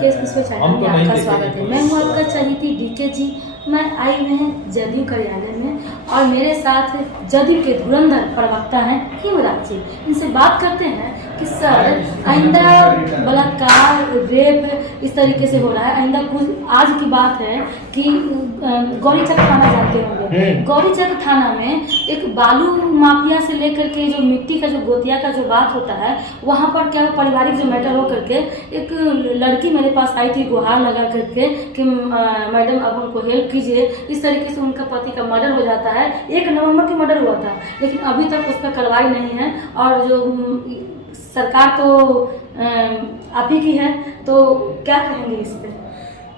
DK Pushpa channel में आपका स्वागत है। मैं हूँ आपका चहेती डीके जी। मैं आई हुई हूँ जदयू कार्यालय में और मेरे साथ जदयू के धुरंधर प्रवक्ता हैं हिमराज जी। इनसे बात करते हैं कि सर आइंदा बलात्कार रेप इस तरीके से हो रहा है। आइंदा कुछ आज की बात है कि गौरीचक थाना जानते होंगे, गौरीचक थाना में एक बालू माफिया से लेकर के जो मिट्टी का जो गोतिया का जो बात होता है, वहाँ पर क्या पारिवारिक जो मैटर हो करके एक लड़की मेरे पास आई थी गुहार लगा करके कि मैडम अब हमको हेल्प कीजिए। इस तरीके से उनका पति का मर्डर हो जाता है। 1 नवंबर को मर्डर हुआ था, लेकिन अभी तक उस पर कार्रवाई नहीं है और जो सरकार तो आप ही की है, तो क्या कहेंगे इस पे?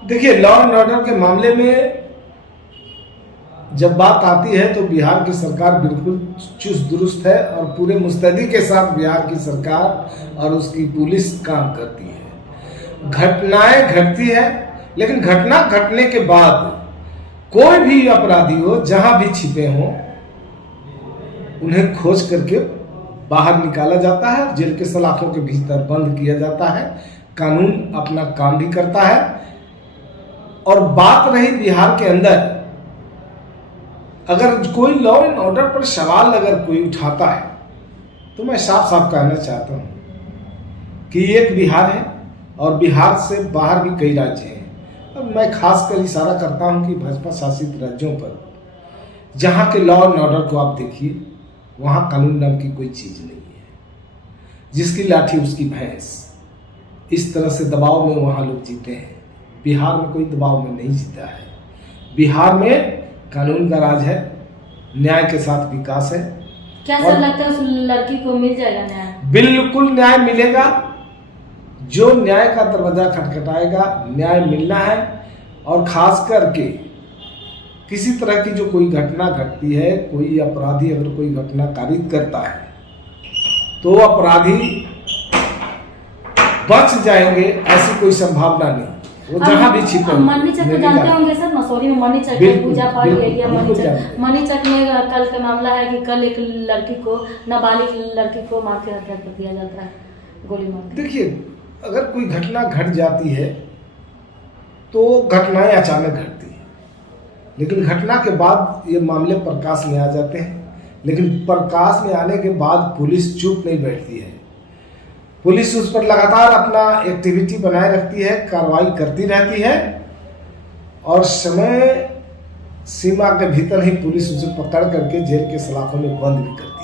देखिए, लॉ एंड ऑर्डर के मामले में जब बात आती है तो बिहार की सरकार बिल्कुल चुस्त दुरुस्त है और पूरे मुस्तैदी के साथ बिहार की सरकार और उसकी पुलिस काम करती है। घटनाएं घटती है, लेकिन घटना घटने के बाद कोई भी अपराधी हो, जहां भी छिपे हों, उन्हें खोज करके बाहर निकाला जाता है, जेल के सलाखों के भीतर बंद किया जाता है। कानून अपना काम भी करता है। और बात रही बिहार के अंदर, अगर कोई लॉ एंड ऑर्डर पर सवाल अगर कोई उठाता है तो मैं साफ साफ कहना चाहता हूं कि एक बिहार है और बिहार से बाहर भी कई राज्य हैं। अब मैं खासकर इशारा करता हूं कि भाजपा शासित राज्यों पर, जहां के लॉ एंड ऑर्डर को आप देखिए, वहां कानून नाम की कोई चीज नहीं है। जिसकी लाठी उसकी भैंस, इस तरह से दबाव में वहां लोग जीते हैं। बिहार में कोई दबाव में नहीं जीता है। बिहार में कानून का राज है, न्याय के साथ विकास है। क्या सर लगता है उस लड़की को मिल जाएगा न्याय? बिल्कुल न्याय मिलेगा। जो न्याय का दरवाजा खटखटाएगा, न्याय मिलना है। और खास करके किसी तरह की जो कोई घटना घटती है, कोई अपराधी अगर कोई घटना कारित करता है तो अपराधी बच जाएंगे, ऐसी कोई संभावना नहीं। वो जहाँ भी छिपे, मनीचक को जानते होंगे सर, मसूरी में मनीचक पूजा पाठ एरिया मनीचक में कल का मामला है कि कल एक लड़की को, नाबालिग लड़की को मार के हत्या कर दिया जाता है, गोली मार। देखिए, अगर कोई घटना घट जाती है तो घटनाएं अचानक घटती है, लेकिन घटना के बाद ये मामले प्रकाश में आ जाते हैं। लेकिन प्रकाश में आने के बाद पुलिस चुप नहीं बैठती है। पुलिस उस पर लगातार अपना एक्टिविटी बनाए रखती है, कार्रवाई करती रहती है और समय सीमा के भीतर ही पुलिस उसे पकड़ करके जेल के सलाखों में बंद भी करती है।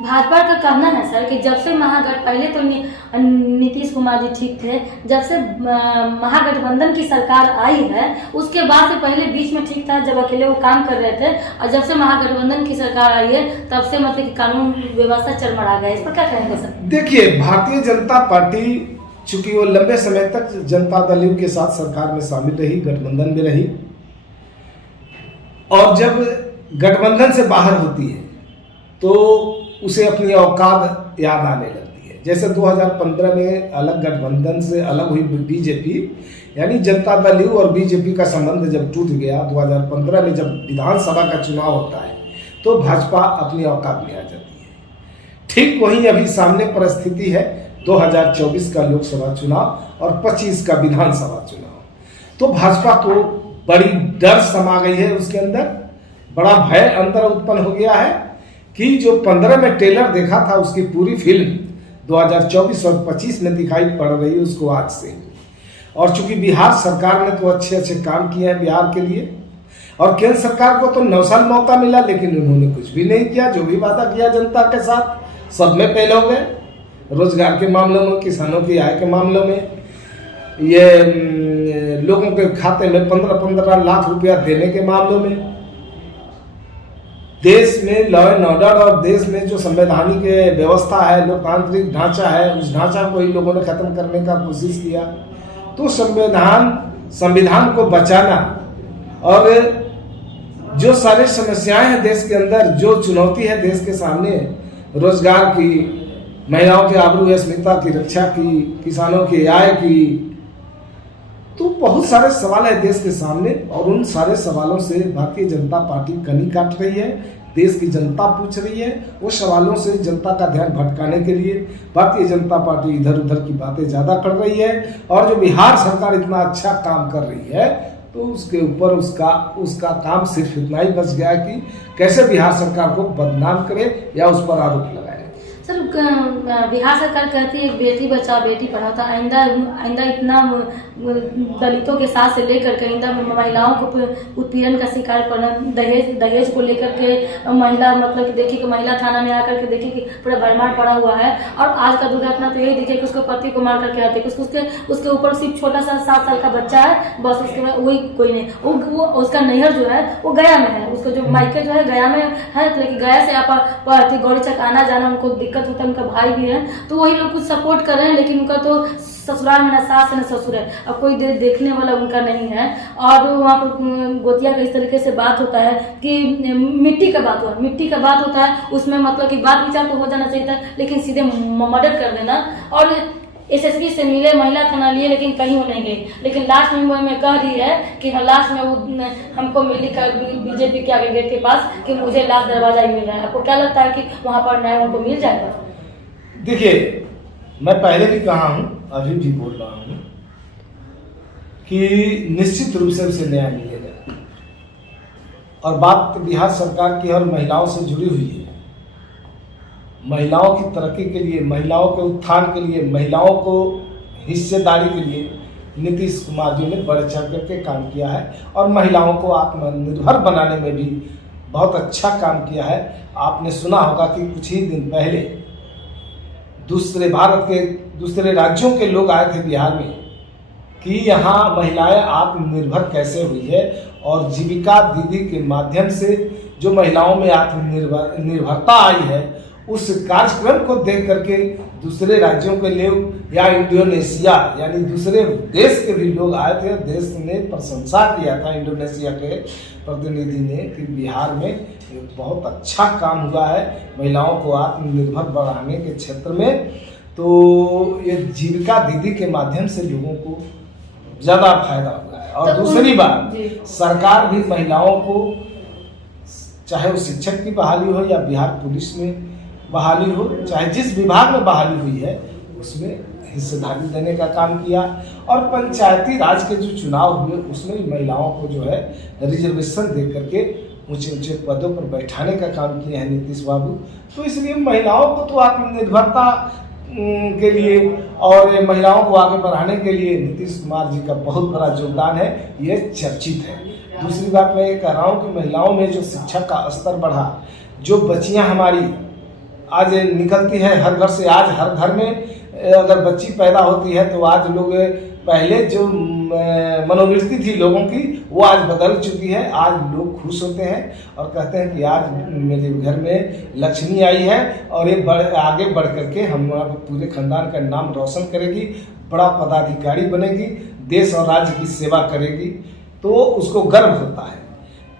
भाजपा का कहना है सर कि जब से महागठ, पहले तो नीतीश कुमार जी ठीक थे, जब से महागठबंधन की सरकार आई है उसके बाद से पहले बीच में ठीक था जब अकेले वो काम कर रहे थे, और जब से महागठबंधन की सरकार आई है तब से मतलब कि कानून व्यवस्था चरमरा गया। इस पर क्या कहेंगे सर? देखिए, भारतीय जनता पार्टी चूंकि वो लंबे समय तक जनता दल के साथ सरकार में शामिल रही, गठबंधन में रही, और जब गठबंधन से बाहर होती है तो उसे अपनी औकात याद आने लगती है। जैसे 2015 में अलग गठबंधन से अलग हुई बीजेपी, यानी जनता दल और बीजेपी का संबंध जब टूट गया 2015 में, जब विधानसभा का चुनाव होता है तो भाजपा अपनी औकात में आ जाती है। ठीक वही अभी सामने परिस्थिति है 2024 का लोकसभा चुनाव और 25 का विधानसभा चुनाव। तो भाजपा को बड़ी डर समा गई है, उसके अंदर बड़ा भय अंदर उत्पन्न हो गया है कि जो 15 में ट्रेलर देखा था उसकी पूरी फिल्म 2024 और 25 में दिखाई पड़ रही है उसको आज से। और चूंकि बिहार सरकार ने तो अच्छे अच्छे काम किए हैं बिहार के लिए, और केंद्र सरकार को तो 9 साल मौका मिला, लेकिन उन्होंने कुछ भी नहीं किया। जो भी वादा किया जनता के साथ सब में फेल हो गए। रोजगार के मामलों में, किसानों की आय के मामलों में, ये लोगों के खाते में 15-15 लाख रुपया देने के मामलों में, देश में लॉ एंड ऑर्डर और देश में जो संवैधानिक व्यवस्था है, लोकतांत्रिक ढांचा है, उस ढांचा को ही लोगों ने खत्म करने का कोशिश किया। तो संविधान को बचाना और जो सारी समस्याएं हैं देश के अंदर, जो चुनौती है देश के सामने, रोजगार की, महिलाओं के आबरू अस्मिता की रक्षा की, किसानों की आय की, तो बहुत सारे सवाल है देश के सामने। और उन सारे सवालों से भारतीय जनता पार्टी कनी काट रही है, देश की जनता पूछ रही है, वो सवालों से जनता का ध्यान भटकाने के लिए भारतीय जनता पार्टी इधर उधर की बातें ज़्यादा कर रही है। और जो बिहार सरकार इतना अच्छा काम कर रही है तो उसके ऊपर उसका काम सिर्फ इतना ही बच गया कि कैसे बिहार सरकार को बदनाम करे या उस पर आरोप लगाए। सर बिहार सरकार कहती है बेटी बचाओ बेटी पढ़ाओ, तो आइंदा इतना दलितों के साथ से लेकर के आइंदा महिलाओं को उत्पीड़न का शिकार करना, दहेज को लेकर के महिला मतलब कि देखिए कि महिला थाना में आकर के देखिए कि पूरा भरमार पड़ा हुआ है। और आज का दुर्घटना तो यही दिखे कि उसके पति को मार करके आते, उसके ऊपर सिर्फ छोटा सा 7 साल का बच्चा है, बस उसके बाद वही कोई नहीं। वो उसका नैहर जो है वो गया में है, उसका जो मायके जो है गया में है, लेकिन गया से आप गौरी चक आना जाना उनको दिक्कत होता है, उनका भाई भी है, तो वही लोग कुछ सपोर्ट कर रहे हैं, लेकिन उनका तो ससुराल में ना सास है ना ससुर है, अब कोई देखने वाला उनका नहीं है। और वहाँ पर गोतिया का इस तरीके से बात होता है कि मिट्टी का बात होता है, उसमें मतलब कि बात विचार तो हो जाना चाहिए था, लेकिन सीधे मर्डर कर देना। और एसएसपी से मिले, महिला थाना लिए, लेकिन कहीं वो नहीं गई। लेकिन लास्ट में वो मैं कह रही है कि लास्ट में वो हमको मिली बीजेपी के आगे गेट के पास कि मुझे लास्ट दरवाजा ही मिल रहा है। आपको क्या लगता है कि वहाँ पर न्याय उनको मिल जाएगा? देखिए, मैं पहले भी कहा हूँ, अभी भी बोल रहा हूँ कि निश्चित रूप से उसे न्याय मिलेगा। और बात बिहार सरकार की और महिलाओं से जुड़ी हुई है। महिलाओं की तरक्की के लिए, महिलाओं के उत्थान के लिए, महिलाओं को हिस्सेदारी के लिए नीतीश कुमार जी ने बढ़ चढ़ करके काम किया है और महिलाओं को आत्मनिर्भर बनाने में भी बहुत अच्छा काम किया है। आपने सुना होगा कि कुछ ही दिन पहले भारत के दूसरे राज्यों के लोग आए थे बिहार में कि यहाँ महिलाएं आत्मनिर्भर कैसे हुई है, और जीविका दीदी के माध्यम से जो महिलाओं में आत्मनिर्भरता आई है, उस कार्यक्रम को देख करके दूसरे राज्यों के लोग या इंडोनेशिया यानी दूसरे देश के भी लोग आए थे। देश ने प्रशंसा किया था इंडोनेशिया के प्रतिनिधि ने कि बिहार में बहुत अच्छा काम हुआ है महिलाओं को आत्मनिर्भर बनाने के क्षेत्र में। तो ये जीविका दीदी के माध्यम से लोगों को ज़्यादा फायदा हुआ है। और दूसरी बात, सरकार भी महिलाओं को, चाहे वो शिक्षक की बहाली हो या बिहार पुलिस में बहाली हो, चाहे जिस विभाग में बहाली हुई है उसमें हिस्सेदारी देने का काम किया। और पंचायती राज के जो चुनाव हुए उसमें भी महिलाओं को जो है रिजर्वेशन दे करके ऊंचे ऊंचे पदों पर बैठाने का काम किए हैं नीतीश बाबू। तो इसलिए महिलाओं को तो आत्मनिर्भरता के लिए और महिलाओं को आगे बढ़ाने के लिए नीतीश कुमार जी का बहुत बड़ा योगदान है, ये चर्चित है। दूसरी बात मैं ये कह रहा हूँ कि महिलाओं में जो शिक्षा का स्तर बढ़ा, जो बच्चियाँ हमारी आज निकलती है हर घर से, आज हर घर में अगर बच्ची पैदा होती है तो आज लोग, पहले जो मनोवृत्ति थी लोगों की वो आज बदल चुकी है। आज लोग खुश होते हैं और कहते हैं कि आज मेरे घर में लक्ष्मी आई है और ये आगे बढ़ करके हमारे पूरे खानदान का नाम रोशन करेगी, बड़ा पदाधिकारी बनेगी, देश और राज्य की सेवा करेगी, तो उसको गर्व होता है।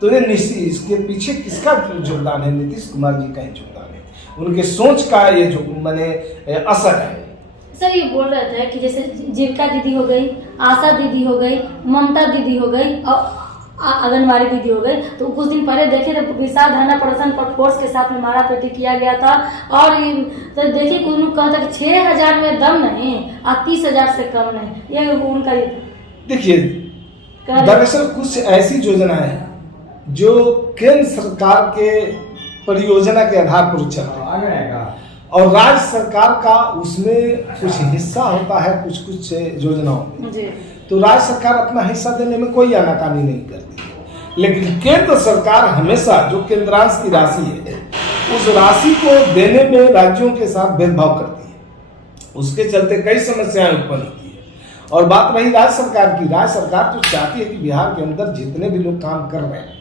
तो ये निश्चित इसके पीछे किसका योगदान है? नीतीश कुमार जी का ही योगदान है, उनके सोच का ये जो मैंने असर है। सर ये बोल रहे थे कि जैसे जीविका दीदी हो गई, आशा दीदी हो गई, ममता दीदी हो गई और आंगनबाड़ी दीदी हो गई, तो कुछ दिन पहले देखे थे विशाल धरना प्रदर्शन पर फोर्स के साथ में मारा पीटी किया गया था। और तो देखिए उन्होंने कहा था कि 6,000 में दम नहीं और 30,000 से कम नहीं, ये उनका। देखिए दरअसल कुछ ऐसी योजनाएं हैं जो केंद्र सरकार के परियोजना के आधार पर चलती है और राज्य सरकार का उसमें कुछ हिस्सा होता है कुछ कुछ योजनाओं में। तो राज्य सरकार अपना हिस्सा देने में कोई आनाकानी नहीं करती है, लेकिन केंद्र सरकार हमेशा जो केंद्रांश की राशि है उस राशि को देने में राज्यों के साथ भेदभाव करती है। उसके चलते कई समस्याएं उत्पन्न होती है। और बात रही राज्य सरकार की, राज्य सरकार तो चाहती है कि बिहार के अंदर जितने भी लोग काम कर रहे हैं,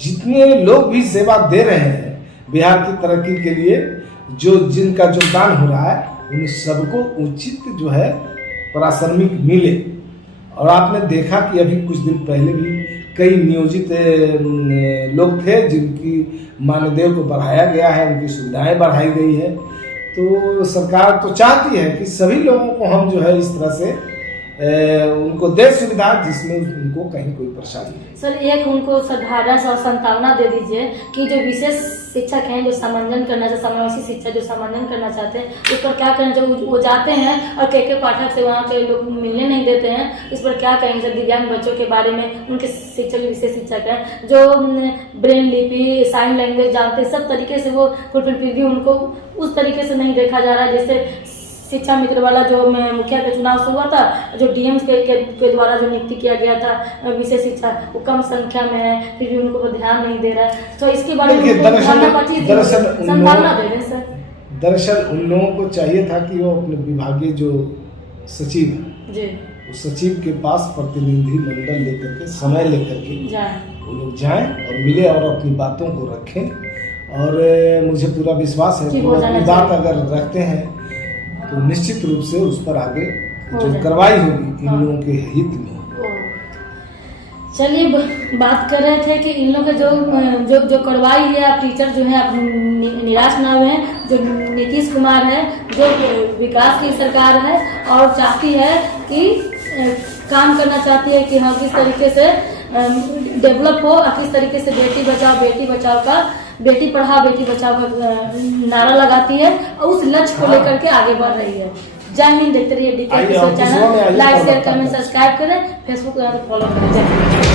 जितने लोग भी सेवा दे रहे हैं बिहार की तरक्की के लिए, जो जिनका योगदान हो रहा है उन सबको उचित जो है पारिश्रमिक मिले। और आपने देखा कि अभी कुछ दिन पहले भी कई नियोजित लोग थे जिनकी मानदेय को बढ़ाया गया है, उनकी सुविधाएं बढ़ाई गई है। तो सरकार तो चाहती है कि सभी लोगों को हम जो है इस तरह से उनको दे सुविधा जिसमें उनको कहीं कोई परेशानी नहीं। सर एक उनको साधारण और संतावना दे दीजिए कि जो विशेष शिक्षक हैं जो समंजन करना चाहते, समावेशी शिक्षा जो समंजन करना चाहते हैं, उस पर क्या करें। जब वो जाते हैं और के पाठक से वहाँ के लोग मिलने नहीं देते हैं, इस पर क्या करेंगे सर। दिव्यांग बच्चों के बारे में उनके शिक्षक विशेष शिक्षक हैं जो ब्रेन लिपि, साइन लैंग्वेज जानते हैं, सब तरीके से वो फिर भी उनको उस तरीके से नहीं देखा जा रहा है जैसे शिक्षा मित्र वाला जो मुखिया के चुनाव से हुआ था, जो डीएम के द्वारा जो नियुक्ति किया गया था विशेष शिक्षा, वो कम संख्या में है, फिर भी उनको ध्यान नहीं दे रहा है। तो इसके बारे में संभावना दे रहे सर। दरअसल उन लोगों को चाहिए था कि वो अपने विभागीय जो सचिव है जी, उस सचिव के पास प्रतिनिधि मंडल लेकर के समय लेकर के वो लोग जाएं और मिले और अपनी बातों को रखें। और मुझे पूरा विश्वास है कि वो अपनी बात अगर रखते हैं तो निश्चित रूप से उस पर आगे जो कार्रवाई होगी इन लोगों के हित में। चलिए बात कर रहे थे कि इन लोगों के जो कार्रवाई है, आप टीचर जो है आप निराश ना हुए। जो नीतीश कुमार है जो विकास की सरकार है और चाहती है कि काम करना चाहती है कि हाँ किस तरीके से डेवलप हो और किस तरीके से बेटी बचाओ का बेटी पढ़ाओ बेटी बचाओ का नारा लगाती है और उस लक्ष्य को लेकर के आगे बढ़ रही है। जय हिंद। देखते रहिए DK channel, like share comment subscribe करें, फेसबुक फॉलो करें।